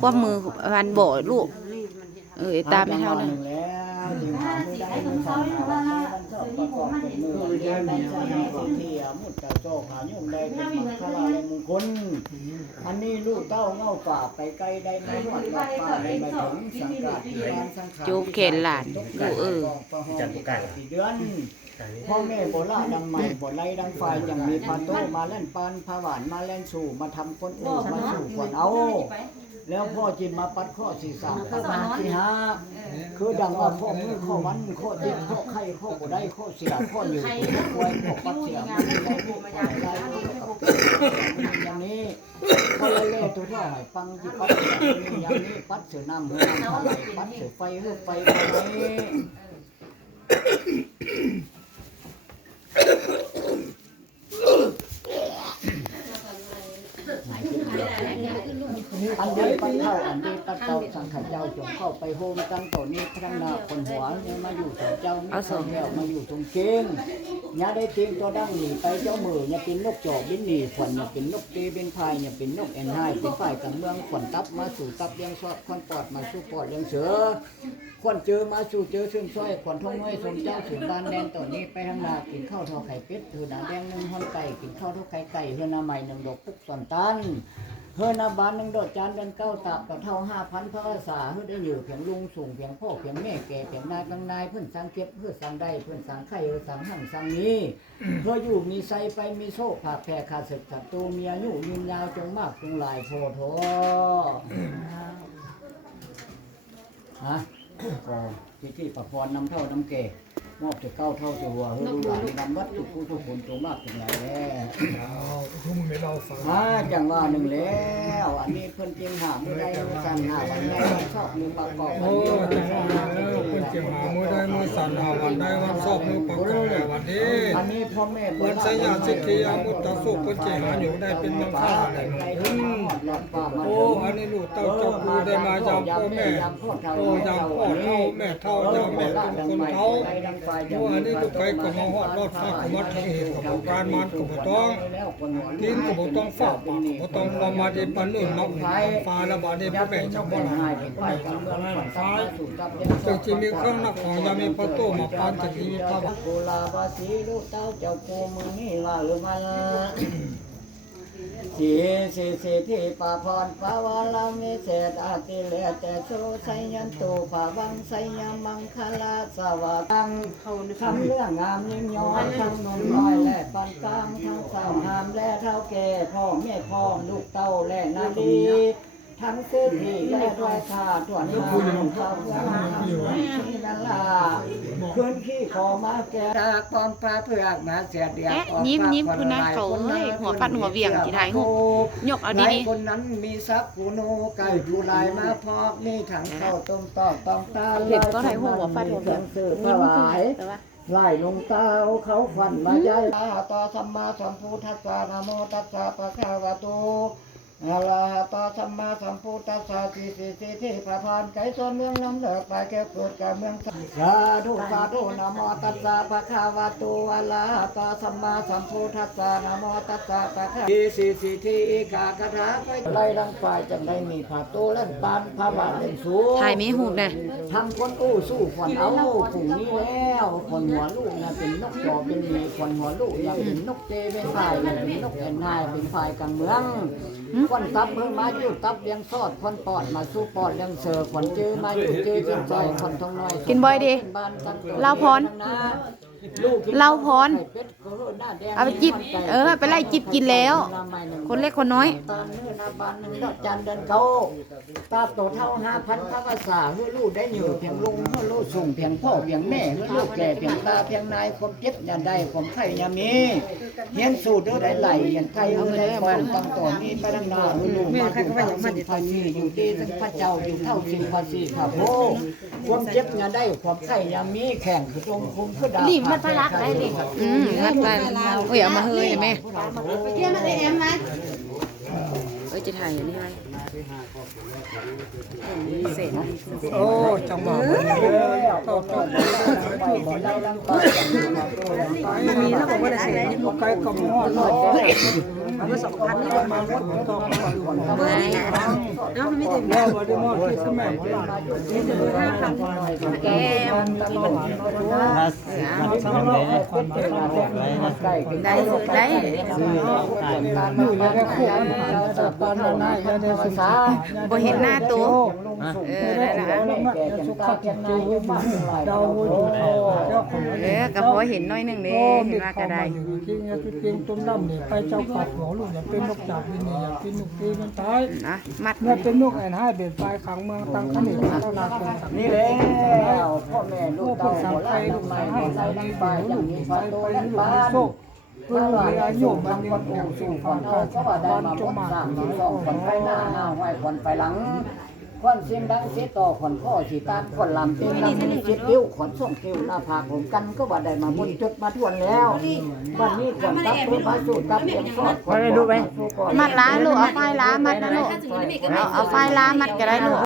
ความมือพันโบลูกตามไม่เท่านั้นแล้วถึงหามือได้มือสั่งหาวันนี้วันชอบประกอบเป็นมือเย็นได้ใช้เที่ยมุดกระโจกหายุ่งได้เป็นมังคลาและมงคลอันนี้ลูกเต้าเงาป่าไปไกลได้ไม่หวัดว่าป่าได้ไม่ถึงสังกัดที่บ้านสังขาร จูบเขนหลานลูกจันทร์ไก่เดือนพ่อแม่โบราณดังใหม่บ่ไล่ดังไฟยังมีปานโตมาเล่นปานผาหวานมาเล่นสู่มาทำคนอื่นมาสู่คนเอาแล้วพ่อจิมมาปัดข้อสี่สามข้อมาสี่ห้าคือดังว่าข้อมือข้อวันข้อเจ็บข้อไข้ข้อบ่ได้ข้อเสียข้ออยู่ข้อป่วยข้อปัดเสียไม่ได้ข้อมาอย่างนี้ข้อเล่ตัวเท่าไหร่ฟังจิปัดอย่างนี้ปัดเสือน้ำเหือน้ำปัดเสือไฟเหือไฟไปอันนี้ปัดเท่าอันนี้ปัดเต่าสังขเจ้าจงเข้าไปโฮมตั้งตัวนี้พระนาคนหัวเนี่ยมาอยู่ถึงเจ้าไม่ใช่แล้วมาอยู่ตรงเก่งเนี่ยได้เตียงตัวดั้งหนีไปเจ้ามือเนี่ยเป็นนกจอกบินหนีขวัญเนี่ยเป็นนกตีเป็นพายเนี่ยเป็นนกแอนไฮเป็นฝ่ายกลางเมืองขวัญตับมาสู่ตับเลี้ยงซอดขวัญปอดมาสู่ปอดเลี้ยงเสือขวัญเจอมาสู่เจอซึ่งซ้อยขวัญทองน้อยสมเจ้าสืบบ้านแดนตัวนี้ไปทางนากินข้าวทอไข่เป็ดเถือหนาแดงนึ่งห่อนไก่กินข้าวทอไข่ไก่เฮือนาใหม่หนึ่งดอกปุ๊กสันตันเฮือนาบานหนึ่งดอกจานเดินเก้าตับกับเท่า5,000พระภาษาเฮือได้อยู่เพียงลุงสูงเพียงพ่อเพียงแม่แก่เพียงนายกลางนายเพื่อนสังเก็บเพื่อสังได้เพื่อนสังไข่เพื่อสังหั่งสังนี้เพื่ออยู่มีไซไปมีโซ่ผักแผ่ขาศึกศัตรูเมียอยู่ยืนยาวจงมากจงหลายโพโธฮะก็ที่ประพรนำเท่านำเกมอบจะเก้าเท่าจะหัวเฮือลูกหลานนำวัดทุกผู้ทุกคนจงมากจงหลายแล้วจังว่าหนึ่งแล้วอันนี้เพิ่นเจียงหาไม่ได้สั่นหาวันใดวันชอบมือประกอบวันนี้เพิ่นเจียงหามือได้มือสั่นหาวันใดวันชอบมือประกอบวันนี้อันนี้พ่อแม่เพิ่นสัญญาสิทธิอามุตตะสุเพิ่นเจียงหาอยู่ได้เป็นมังค่าเลยโอ้อันนี้ลูกเต้าเจ้าคือได้มาจากพ่อแม่โอ้จากพ่อเท่าแม่เท่าจากแม่คนเท่าโอ้อันนี้ลูกไปก็มาฮอดรอดฟ้าก็มาถึงเหตุกับการมันก็บ่ต้องกินก็บ่ต้องฝากปากบ่ต้องประมาทในปานอื่นมาฟ้าระบาดในพ่อแม่เจ้าบ่ล่ะฟ้าจึงสิมีเครื่องนักของยามีประตูมาปานจะมีพระโกลาบาสีลูกเต้าเจ้าโกมือนี่ว่าหรือมันสีที่ป่าพรป่าวาลามิเศษอาติเลแต่โซไซยันตุป่าวังไซยามังคลาสวัสดังทำเรื่องงามยิ่งย้อยทั้งนมน้อยและปานกลางทั้งสาวงามและเท่าแก่พ่อแม่พ่อลูกเต้าและนาดีทั้งเสื้อที่และรอยขาดตัวนี้เขาเพื่อมาที่นั่นล่ะคืนขี้ขอมาแก่ปอมปลาเผือกมาเสียเดียกยิ้มคุณนะเขาหัวฟัดหัวเวียงจีไทยหูยกเอาดีคนนั้นมีทรัพย์กูโนไก่ผู้ลายมาพอกนี่ถังเข้าต้มตอกตองตาเห็นก็ไทยหูหัวฟัดหัวเวียงยิ้มไล่ลงเต้าเขาฟันมาใจต่อสัมมาสัมพุทธัสสะนะโมตัสสะภะคะวะโตอะระหะโตสัมมาสัมพุทธัสสะสิทธิพระพรไก่ส่วนเมืองน้ำเลิกไปแก่โปรดกับเมืองสาธุสาธุนะโมตัสสะภะคะวะโตอะระหะโตสัมมาสัมพุทธัสสะนะโมตัสสะภะคะสิทธิกากะถาไล่ดังฝ่ายจังได้มีผาโตและปานพระบาทเล่นสูงถ่ายไม่หูนะทำคนอู้สู้คนเอาผุ่งนี้แล้วคนหัวลูกเนี่ยเป็นนกจอเป็นมีคนหัวลูกเนี่ยเป็นนกเตเป็นฝ่ายเป็นนกแอนนายเป็นฝ่ายกลางเมืองคนตับเพิ่งมาอยู่ตับเลี้ยงซอดคนปอดมาสู้ปอดเลี้ยงเสือคนเจอมาอยู่เจอจนใจคนทองน้อยกินบ่อยดีเล่าพรเล่าพรเอาไปจิบไปไล่จิบกินแล้วคนเล็กคนน้อยตาเนื้อนาบานหนึ่งดอกจันเดินเก้าตาโตเท่า5,000พระภาษาเพื่อลูกได้อยู่เพียงลุงเพื่อลูกส่งเพียงพ่อเพียงแม่เพื่อลูกแก่เพียงตาเพียงนายความเจ็บยันได้ความไข่ยามีเฮียนสูตรได้ไหลยันไข่เพื่อได้ความตั้งต่อนี้ไปดังนาลูกมาอยู่เท่าสิบภาษีอยู่ดีทั้งพระเจ้าอยู่เท่าสิบภาษีข้าพงความเจ็บยันได้ความไข่ยามีแข่งคือตรงคุมคือดาบรีบมัดพลักได้ดิมัดไปโอ้ยเอามาเฮ้ยแม่ไปเที่ยวมาได้แอมไหมจะถ่ายอย่างนี้ให้เสร็จโอ้จังหวะมีแล้วบอกว่าจะเสียไก่กับหม้อหน่อย เอามา2,000นี่ มาวัดต่อมา เบอร์นี้เนาะไม่ได้ แล้วบ่ได้มอบที่สมัยโบราณ เบอร์5,000แกม มันทำได้ความเป็นมาแรกได้ลูกได้ อยู่ในแค่โคกสัตว์ตอนนั้นอย่าได้ศึกษา บ่เห็นหน้าตัวนั่นล่ะ สุขภาพจิตใจดาวอยู่เจ้าของ ก็พอเห็นน้อยหนึงเด้เห็นว่าก็ได้ จริงๆคือเพียงต้นดำนี่ไปเจ้าปัดหัวลูกอย่าเป็นนกจากวินนี่อย่าเป็นนกตีมันตาย นะมัด เนี่ยเป็นนกแอนให้เบ็ดปลายขังเมืองตังขนิเจ้านาคง นี่แล้วพ่อแม่ลูกเต้าหัวล้านทำไมให้ใส่น้ำปลาอย่างนี้พาโตและบ้าน เพื่อเวลาโยมมันยังอย่างสู่ ค ฟัง น กั เอา น ก็ว่าได้ บ้าน มา จ บ ง ด มา สามที่สองคนไปหน้าห้าห้อยคนไปหลังคนเสียงดังเสียต่อคนพ่อสีตาคนลำเต็มลำมีคิดติ้วขนส่งติ้วหน้าผากผมกันก็ว่าได้มาบนจุดมาทวนแล้ววันนี้คนตับตัวพระสูตรตับเพียงสอดคนดูไหม มัดล้าลูกเอาไฟล้ามัดนะลูกเอาไฟล้ามัดก็ได้ลูก